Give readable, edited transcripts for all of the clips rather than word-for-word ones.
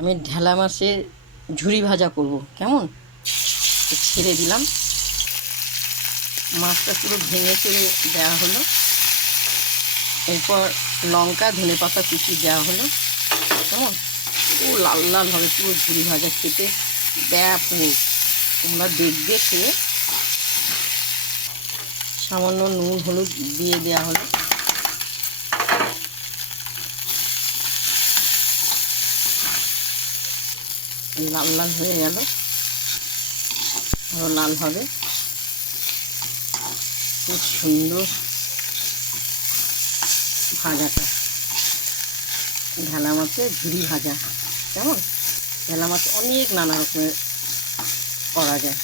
আমি ঢেলা মাছের ঝুরি ভাজা করব, কেমন? ছেড়ে দিলাম, মাছটা পুরো ভেঙে চড়ে দেওয়া হলো, এরপর লঙ্কা ধনে পাতা কুচি দেওয়া হলো, কেমন? পুরো লাল লাল হবে, পুরো ঝুরি ভাজা খেতে ব্যাপক। তোমরা দেখবে খেয়ে। সামান্য নুন হলুদ দিয়ে দেওয়া হলো, লাল লাল হয়ে গেল, আরও লাল হবে। খুব সুন্দর ভাজাটা, ঢেলা মাছের ঝুরি ভাজা, কেমন? ঢেলা মাছ অনেক নানা রকমের করা যায়।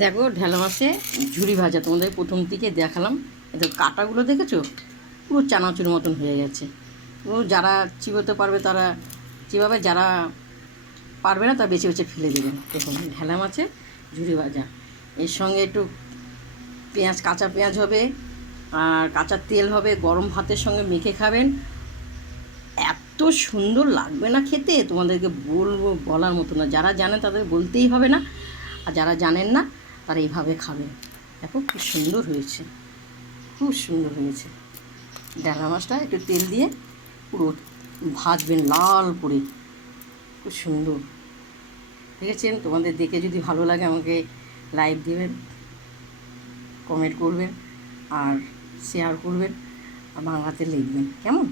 দেখো ঢেলা মাছে ঝুরি ভাজা তোমাদের প্রথম থেকে দেখালাম। এত কাঁটাগুলো দেখেছো, পুরো চানাচুর মতন হয়ে গেছে। পুরো যারা চিবোতে পারবে তারা চিবাবে, যারা পারবে না তারা বেছে বেছে ফেলে দেবেন। দেখুন ঢেলা মাছে ঝুরি ভাজা, এর সঙ্গে একটু পেঁয়াজ, কাঁচা পেঁয়াজ হবে আর কাঁচা তেল হবে, গরম ভাতের সঙ্গে মেখে খাবেন। এত সুন্দর লাগবে না খেতে, তোমাদেরকে বলবো, বলার মতো না। যারা জানে তাদের বলতেই হবে না, আর যারা জানেন না তারা এইভাবে খাবেন। দেখো খুব সুন্দর হয়েছে, খুব সুন্দর হয়েছে। ঢেলা মাছটা একটু তেল দিয়ে পুরো ভাজবেন লাল করে, খুব সুন্দর। দেখেছেন? তোমাদের দেখে যদি ভালো লাগে আমাকে লাইক দেবেন, কমেন্ট করবেন আর শেয়ার করবেন আর বাংলাতে লিখবেন, কেমন?